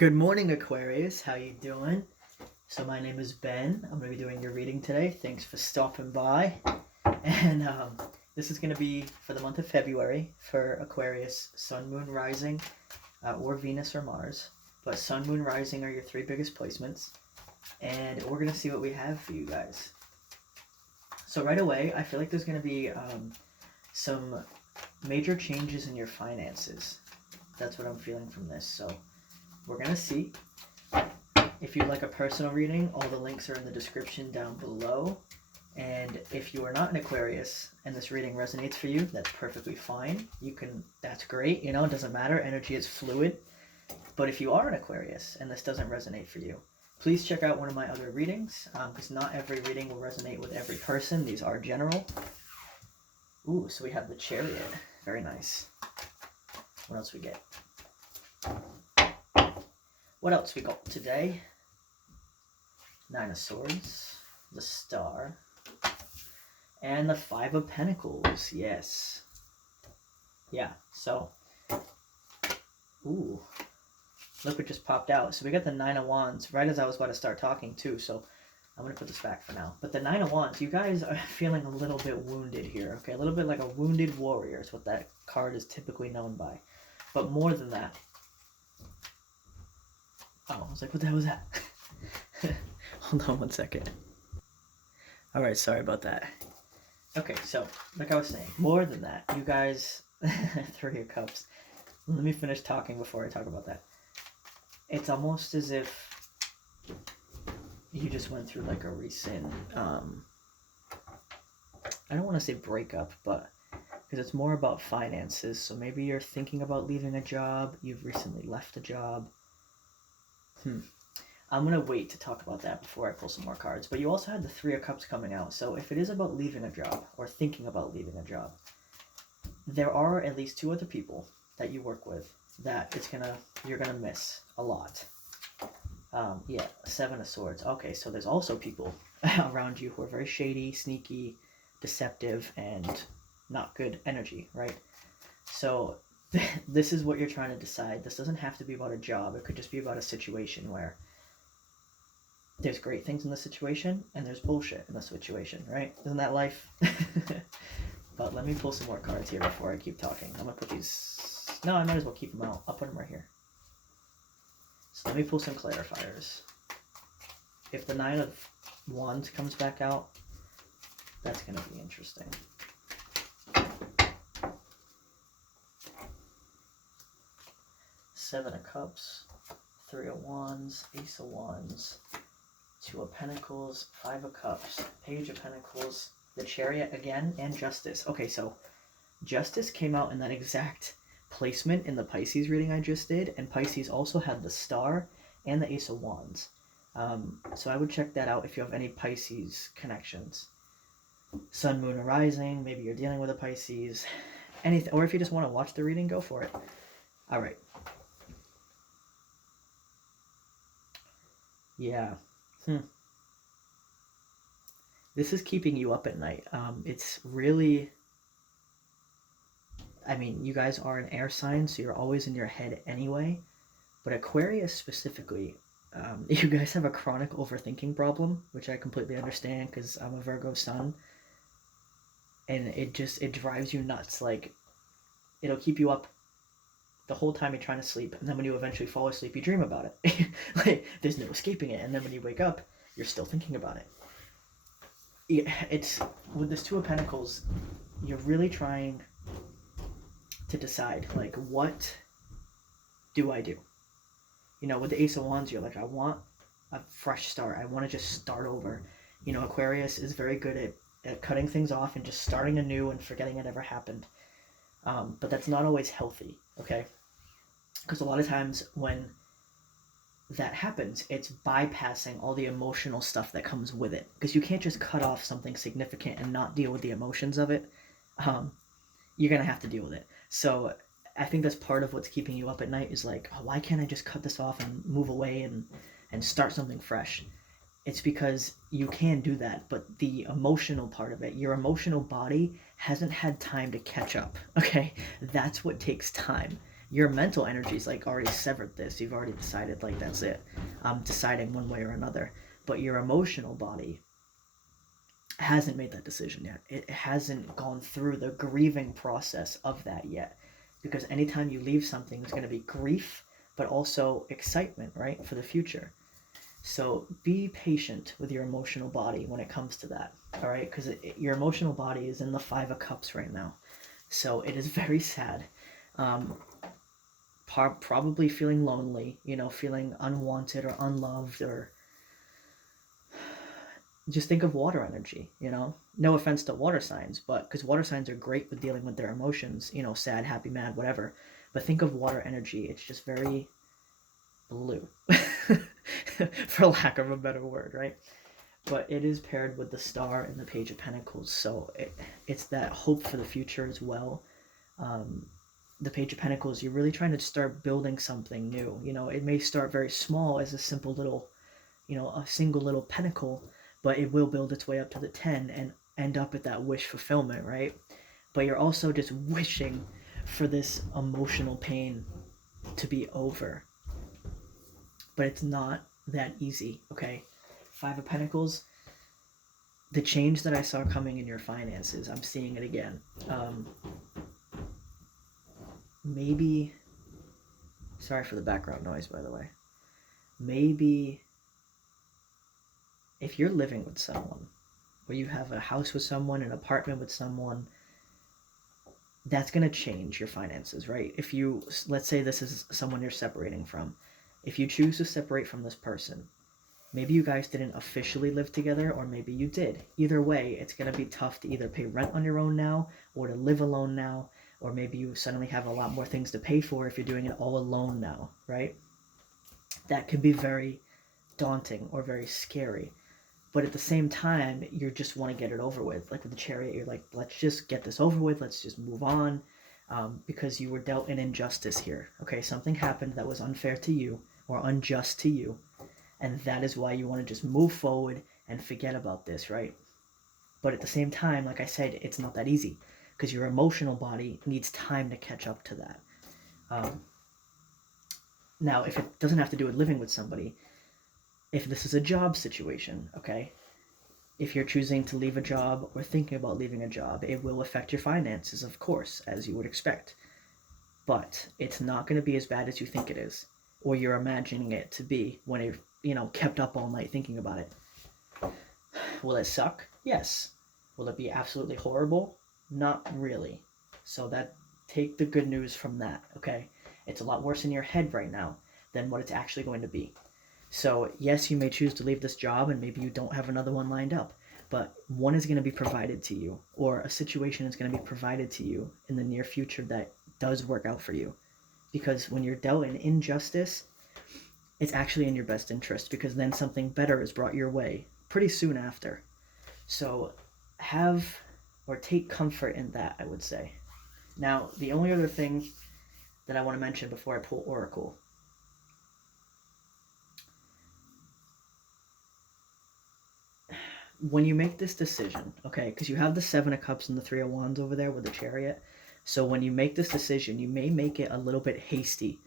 Good morning, Aquarius. How you doing? So my name is Ben. I'm going to be doing your reading today. Thanks for stopping by. And this is going to be for the month of February for Aquarius, Sun, Moon, Rising, or Venus or Mars. But Sun, Moon, Rising are your three biggest placements. And we're going to see what we have for you guys. So right away, I feel like there's going to be some major changes in your finances. That's what I'm feeling from this. So we're going to see. If you'd like a personal reading, all the links are in the description down below. And if you are not an Aquarius and this reading resonates for you, that's perfectly fine. That's great, it doesn't matter. Energy is fluid. But if you are an Aquarius and this doesn't resonate for you, please check out one of my other readings, because not every reading will resonate with every person. These are general. Ooh, so we have the Chariot. Very nice. What else we get? What else we got today? Nine of Swords, the Star, and the Five of Pentacles. Yes. Yeah, so, ooh, look what just popped out. So we got the Nine of Wands right as I was about to start talking too, so I'm going to put this back for now. But the Nine of Wands, you guys are feeling a little bit wounded here, okay? A little bit like a wounded warrior is what that card is typically known by. But more than that. Oh, I was like, what the hell was that? Hold on one second. Alright, sorry about that. Okay, so, like I was saying, more than that, you guys, Three of Cups. Let me finish talking before I talk about that. It's almost as if you just went through like a recent, I don't want to say breakup, but because it's more about finances. So maybe you're thinking about leaving a job, you've recently left a job. I'm going to wait to talk about that before I pull some more cards. But you also had the Three of Cups coming out. So if it is about leaving a job or thinking about leaving a job, there are at least two other people that you work with that you're going to miss a lot. Yeah, Seven of Swords. Okay, so there's also people around you who are very shady, sneaky, deceptive, and not good energy, right? So this is what you're trying to decide. This doesn't have to be about a job. It could just be about a situation where there's great things in the situation and there's bullshit in the situation, right? Isn't that life? But let me pull some more cards here before I keep talking. I'm going to put these... No, I might as well keep them out. I'll put them right here. So let me pull some clarifiers. If the Nine of Wands comes back out, that's going to be interesting. Seven of Cups, Three of Wands, Ace of Wands, Two of Pentacles, Five of Cups, Page of Pentacles, the Chariot again, and Justice. Okay, so Justice came out in that exact placement in the Pisces reading I just did, and Pisces also had the Star and the Ace of Wands. So I would check that out if you have any Pisces connections. Sun, Moon, or Rising, maybe you're dealing with a Pisces, anything, or if you just want to watch the reading, go for it. All right. Yeah. This is keeping you up at night. It's really... I mean, you guys are an air sign, so you're always in your head anyway. But Aquarius specifically, you guys have a chronic overthinking problem, which I completely understand because I'm a Virgo sun. And it drives you nuts. Like, it'll keep you up the whole time you're trying to sleep, and then when you eventually fall asleep, you dream about it. Like, there's no escaping it, and then when you wake up, you're still thinking about it. It's with this Two of Pentacles, you're really trying to decide, like, what do I do? With the Ace of Wands, you're like, I want a fresh start. I want to just start over. Aquarius is very good at cutting things off and just starting anew and forgetting it ever happened. But that's not always healthy, okay? Because a lot of times when that happens, it's bypassing all the emotional stuff that comes with it. Because you can't just cut off something significant and not deal with the emotions of it. You're going to have to deal with it. So I think that's part of what's keeping you up at night is like, oh, why can't I just cut this off and move away and start something fresh? It's because you can do that, but the emotional part of it, your emotional body hasn't had time to catch up, okay? That's what takes time. Your mental energy's like already severed this. You've already decided, like, that's it. I'm deciding one way or another. But your emotional body hasn't made that decision yet. It hasn't gone through the grieving process of that yet. Because anytime you leave something, there's going to be grief, but also excitement, right, for the future. So be patient with your emotional body when it comes to that, all right? Because your emotional body is in the Five of Cups right now. So it is very sad. Probably feeling lonely, feeling unwanted or unloved, or just think of water energy, No offense to water signs, but because water signs are great with dealing with their emotions, sad, happy, mad, whatever. But think of water energy. It's just very blue, for lack of a better word, right? But it is paired with the Star and the Page of Pentacles, so it's that hope for the future as well. The Page of Pentacles, you're really trying to start building something new. It may start very small as a simple little, a single little pentacle, but it will build its way up to the 10 and end up at that wish fulfillment, right? But you're also just wishing for this emotional pain to be over. But it's not that easy, okay? Five of Pentacles, the change that I saw coming in your finances, I'm seeing it again. Maybe, sorry for the background noise, by the way. Maybe if you're living with someone, or you have a house with someone, an apartment with someone, that's going to change your finances, right? If you, let's say this is someone you're separating from. If you choose to separate from this person, maybe you guys didn't officially live together, or maybe you did. Either way, it's going to be tough to either pay rent on your own now, or to live alone now, or maybe you suddenly have a lot more things to pay for if you're doing it all alone now, right? That could be very daunting or very scary. But at the same time, you just want to get it over with. Like with the Chariot, you're like, let's just get this over with. Let's just move on, because you were dealt an injustice here. Okay, something happened that was unfair to you or unjust to you, and that is why you want to just move forward and forget about this, right? But at the same time, like I said, it's not that easy because your emotional body needs time to catch up to that. Now, if it doesn't have to do with living with somebody, if this is a job situation, okay, if you're choosing to leave a job or thinking about leaving a job, it will affect your finances, of course, as you would expect. But it's not going to be as bad as you think it is, or you're imagining it to be when you're, kept up all night thinking about it. Will it suck? Yes. Will it be absolutely horrible? Not really. So take the good news from that, okay? It's a lot worse in your head right now than what it's actually going to be. So yes, you may choose to leave this job and maybe you don't have another one lined up, but one is going to be provided to you, or a situation is going to be provided to you in the near future that does work out for you. Because when you're dealt an injustice, it's actually in your best interest, because then something better is brought your way pretty soon after. So take comfort in that, I would say. Now, the only other thing that I want to mention before I pull Oracle, when you make this decision, okay, because you have the Seven of Cups and the Three of Wands over there with the Chariot, so when you make this decision, you may make it a little bit hasty,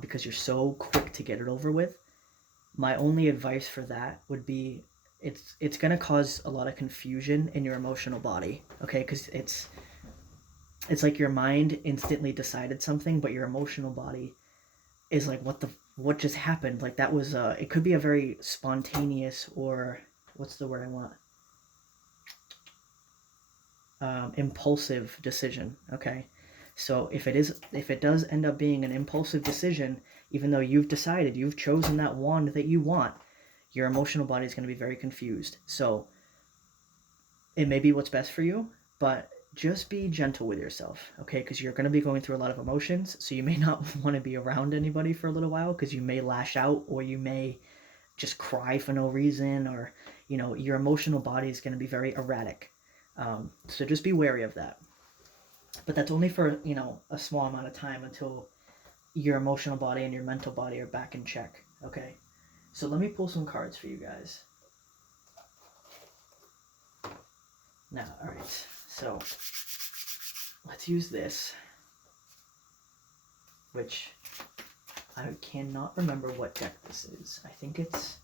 because you're so quick to get it over with. My only advice for that would be, it's going to cause a lot of confusion in your emotional body, okay, because it's like your mind instantly decided something, but your emotional body is like, what just happened? Like that was it could be a very spontaneous, or what's the word I want? Impulsive decision, okay? So if it does end up being an impulsive decision, even though you've decided, you've chosen that wand that you want, your emotional body is going to be very confused. So it may be what's best for you, but just be gentle with yourself, okay? Because you're going to be going through a lot of emotions, so you may not want to be around anybody for a little while, because you may lash out, or you may just cry for no reason, or your emotional body is going to be very erratic. So just be wary of that. But that's only for a small amount of time, until your emotional body and your mental body are back in check, okay? So let me pull some cards for you guys. Now, all right, so let's use this. which I cannot remember what deck this is. I think it's...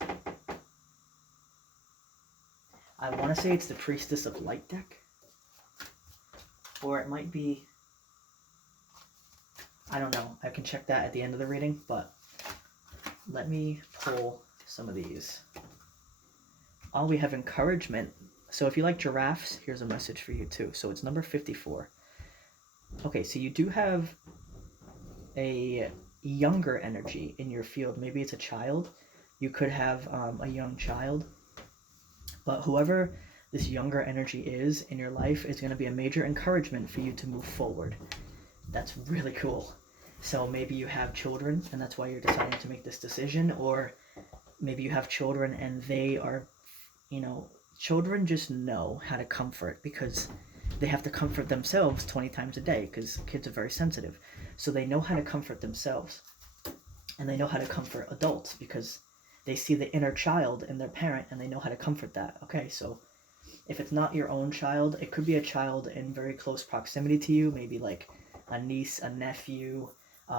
I want to say it's the Priestess of Light deck. Or it might be... I don't know. I can check that at the end of the reading, but let me pull some of these. Oh, we have encouragement. So if you like giraffes, here's a message for you too. So it's number 54. Okay, so you do have a younger energy in your field. Maybe it's a child. You could have a young child. But whoever this younger energy is in your life is going to be a major encouragement for you to move forward. That's really cool. So maybe you have children and that's why you're deciding to make this decision, or maybe you have children and they are, you know, children just know how to comfort because they have to comfort themselves 20 times a day because kids are very sensitive. So they know how to comfort themselves and they know how to comfort adults because they see the inner child in their parent and they know how to comfort that. Okay, so if it's not your own child, it could be a child in very close proximity to you, maybe like a niece, a nephew,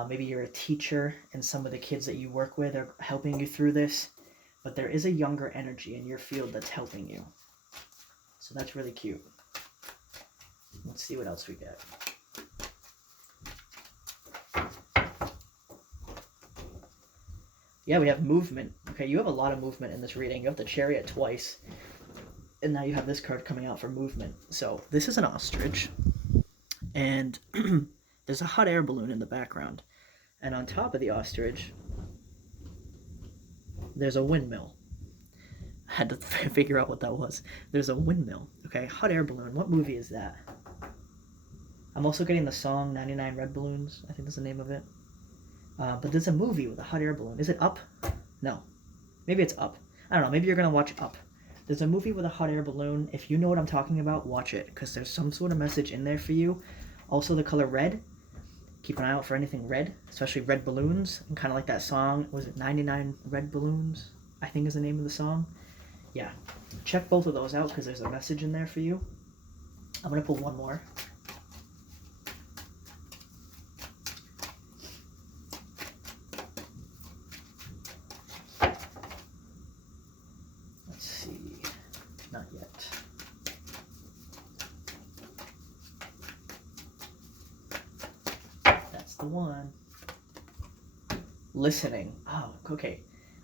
maybe you're a teacher and some of the kids that you work with are helping you through this. But there is a younger energy in your field that's helping you. So that's really cute. Let's see what else we get. Yeah, we have movement. Okay, you have a lot of movement in this reading. You have the Chariot twice. And now you have this card coming out for movement. So this is an ostrich. And there's a hot air balloon in the background. And on top of the ostrich, there's a windmill. I had to figure out what that was. There's a windmill. Okay, hot air balloon. What movie is that? I'm also getting the song 99 Red Balloons. I think that's the name of it. But there's a movie with a hot air balloon. Is it Up? No. Maybe it's Up. I don't know. Maybe you're going to watch Up. There's a movie with a hot air balloon. If you know what I'm talking about, watch it. Because there's some sort of message in there for you. Also, the color red. Keep an eye out for anything red. Especially red balloons. And kind of like that song. Was it 99 Red Balloons? I think is the name of the song. Yeah. Check both of those out because there's a message in there for you. I'm going to pull one more. Not yet. That's the one. Listening. Oh, okay.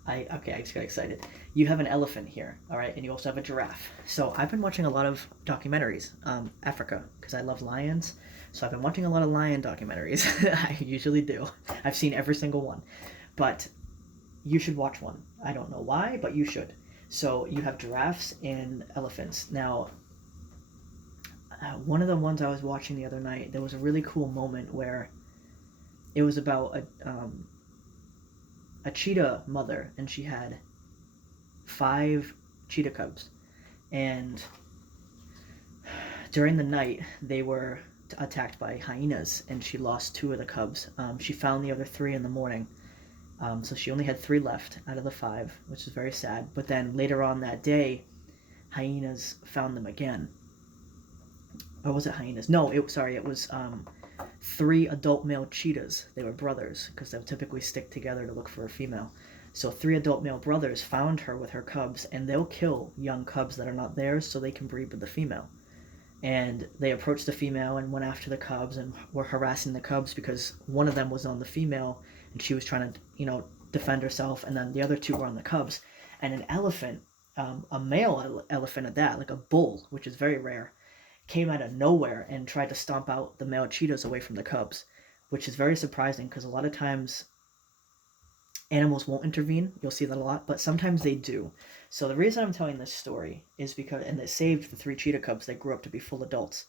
I just got excited. You have an elephant here, all right, and you also have a giraffe. So I've been watching a lot of documentaries, Africa, because I love lions. So I've been watching a lot of lion documentaries. I usually do. I've seen every single one, but you should watch one. I don't know why, but you should. So you have giraffes and elephants. Now, one of the ones I was watching the other night, there was a really cool moment where it was about a cheetah mother, and she had 5 cheetah cubs. And during the night, they were attacked by hyenas, and she lost 2 of the cubs. She found the other 3 in the morning. So she only had 3 left out of the 5, which is very sad. But then later on that day, hyenas found them again. Or was it hyenas? No, it was 3 adult male cheetahs. They were brothers because they'll typically stick together to look for a female. So 3 adult male brothers found her with her cubs, and they'll kill young cubs that are not theirs so they can breed with the female. And they approached the female and went after the cubs and were harassing the cubs because one of them was on the female and she was trying to, defend herself, and then the other 2 were on the cubs. And an elephant, a male elephant at that, like a bull, which is very rare, came out of nowhere and tried to stomp out the male cheetahs away from the cubs, which is very surprising because a lot of times animals won't intervene. You'll see that a lot, but sometimes they do. So the reason I'm telling this story is because, and it saved the 3 cheetah cubs that grew up to be full adults.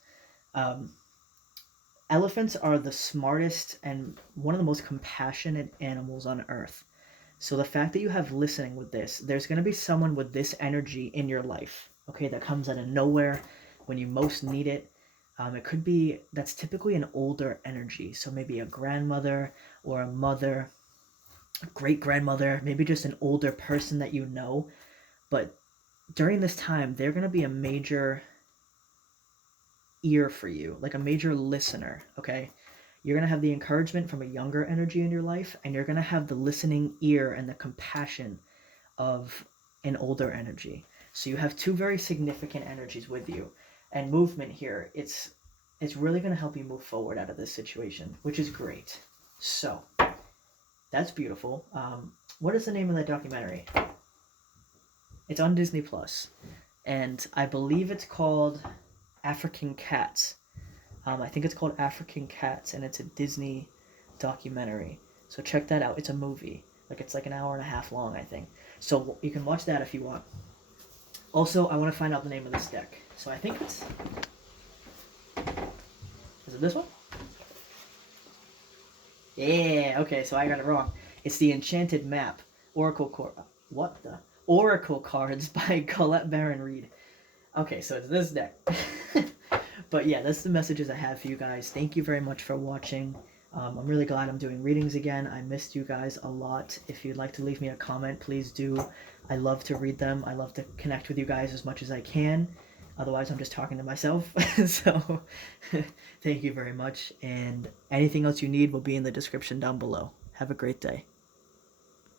Elephants are the smartest and one of the most compassionate animals on earth. So the fact that you have listening with this, there's going to be someone with this energy in your life, okay, that comes out of nowhere when you most need it. It could be, that's typically an older energy. So maybe a grandmother or a mother, a great-grandmother, maybe just an older person that you know. But during this time, they're going to be a major ear for you, like a major listener, okay? You're going to have the encouragement from a younger energy in your life, and you're going to have the listening ear and the compassion of an older energy. So you have two very significant energies with you. And movement here, it's really going to help you move forward out of this situation, which is great. So that's beautiful. What is the name of that documentary? It's on Disney Plus, and I believe it's called African Cats. I think it's called African Cats, and it's a Disney documentary. So check that out. It's a movie. It's like an hour and a half long, I think. So you can watch that if you want. Also, I want to find out the name of this deck. So I think it's... Is it this one? Yeah, okay, so I got it wrong. It's the Enchanted Map. What the? Oracle Cards by Colette Baron Reed. Okay, so it's this deck. But yeah, that's the messages I have for you guys. Thank you very much for watching. I'm really glad I'm doing readings again. I missed you guys a lot. If you'd like to leave me a comment, please do. I love to read them. I love to connect with you guys as much as I can. Otherwise, I'm just talking to myself. So thank you very much. And anything else you need will be in the description down below. Have a great day.